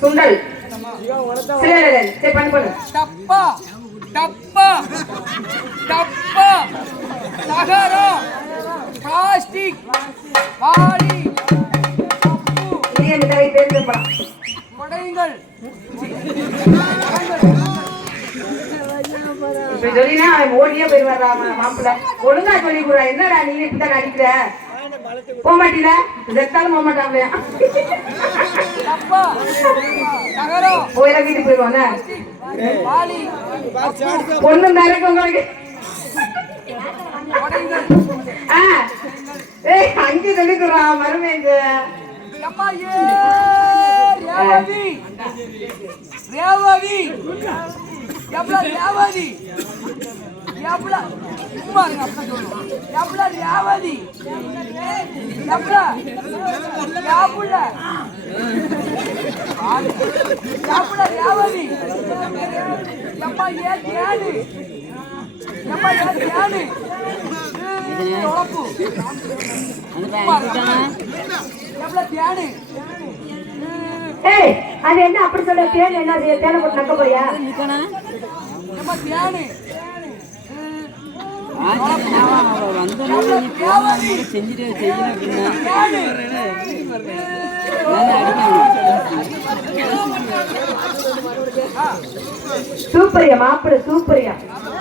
சுண்டல். Cylinder சரி பண்ணு பண்ணு. டப்பா டப்பா பிளாஸ்டிக். கொடைங்கள் இப்படி சொல்லினா அவன் ஓடியே போயிருவாரா மாப்பிள்ள. ஒழுங்கா சொல்லி கொடுறா. என்னடா நீ இப்படிதான் நடிக்கிற போக மாட்டீல செத்தாலும் போக மாட்டாங்களே போயில வீட்டுக்கு போயிருவாங்க பொண்ணு நிறைய உங்களுக்கு. கொடைங்கள் ஏய் அங்கே சொல்லி மருமேங்க ரேவதி ரேவதி ரேவதி சும்மா இருங்க ரேவதி ஏய் அது என்ன அப்படி சொல்ற? தேன் என்ன தேனை போட்டு நக்க போறியா? செஞ்சுட்டு செய்யல சூப்பரியா மாப்பிள்ள சூப்பரியா.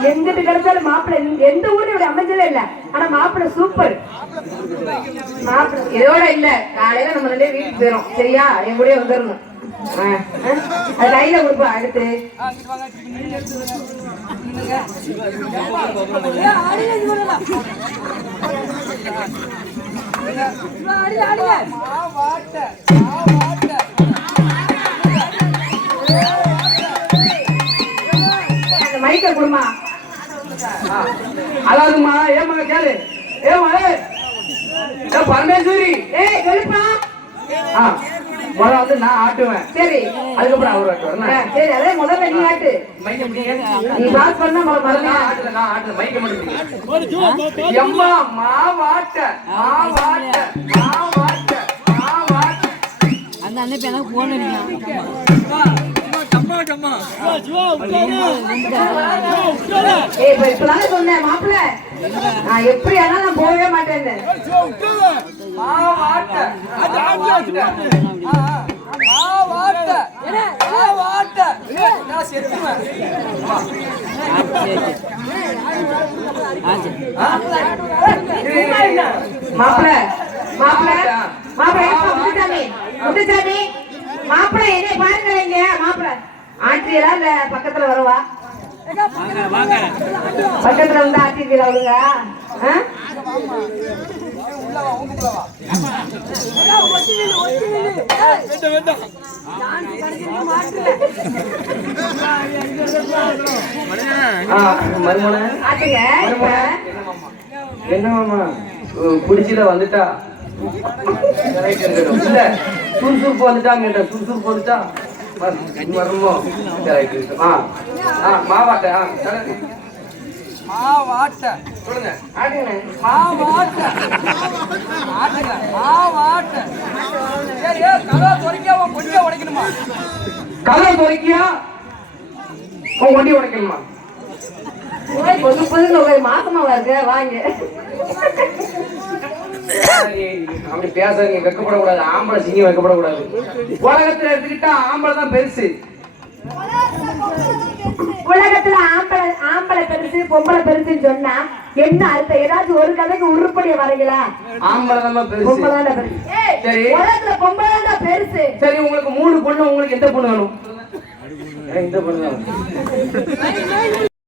எங்கிட்டு கிடைச்சாலும் மாப்பிள்ள எந்த ஊரும் இப்படி அமைஞ்சதே இல்ல. ஆனா மாப்பிள்ள சூப்பர். மாப்பிள்ள இதோட இல்ல. காலையில நம்ம ரெண்டு வீட்டுக்கு போயிரும். சரியா? என் கூட வந்துடணும் ஆ, அது கையில கொடுப்பா அடுத்து ஆ, மைக்க அதாவதுமா கேளு ஏமா பரமேஸ்வரி ஏ கேளுப்பா முதல்ல வந்து நான் ஆட்டுவேன். சரி. அதுக்கப்புறம் அவர் ஆட்டுவார்? சரி அதே முதல்ல நீ ஆட்டு. மைக்க முடியுங்க நீ பாஸ் பண்ணா முதல்ல நான் ஆட்டுல நான் ஆட்டுல மைக்க மட்டும் எம்மா எப்படி ஆனாலும் நான் போகவே மாட்டேன்னு மாப்பிள்ள மாப்பிள்ள மாப்பிள்ள முத்துசாமி முத்துசாமி மாப்பிள்ள என்னை பாருங்க இங்க மாப்பிள்ள ஆண்டியெல்லாம் இல்ல பக்கத்துல பக்கத்துல வந்து ஆட்டிருக்கீங்களா ஆ? மருமனை இப்ப. என்னமாமா பிடிச்சிட வந்துட்டா. இல்ல சுறுசுறுப்பு வந்துட்டாங்க சுறுசுறுப்பு வந்துட்டா இருக்கட்டும். ஆ ஆ மாவாட்ட ஆ. மாவாட்ட. சொல்லுங்க மாவாட்ட. ஆட்டுங்க. மாவாட்ட. ஏய், ஏய், கதவை துறக்காம கொஞ்சம் உடைக்கணுமா கதை துறைக்கியா உன் வண்டி உடைக்கணுமா ஓய், பொது பொதுன்னு ஒரு மாசமா வருது வாங்க. அப்படி பேசாதீங்க வெக்கப்படக்கூடாது. ஆம்பளை சிங்கி வெக்கப்படக்கூடாது. உலகத்துல எடுத்துக்கிட்டா ஆம்பளை தான் பெருசு. உலகத்துல ஆம்பளை ஆம்பளை பெருசு பொம்பளை பெருசுன்னு சொன்னா என்ன அர்த்தம்? ஏதாச்சும் ஒரு கதைக்கு உருப்படிய வரைங்களா? ஆம்பளை தான் பெருசு. பொம்பளை தான் பெருசு. சரி. உலகத்துல பொம்பளை தான் பெருசு. சரி உங்களுக்கு மூணு பொண்ணு உங்களுக்கு எந்த பொண்ணு வேணும்? இந்த பொண்ணு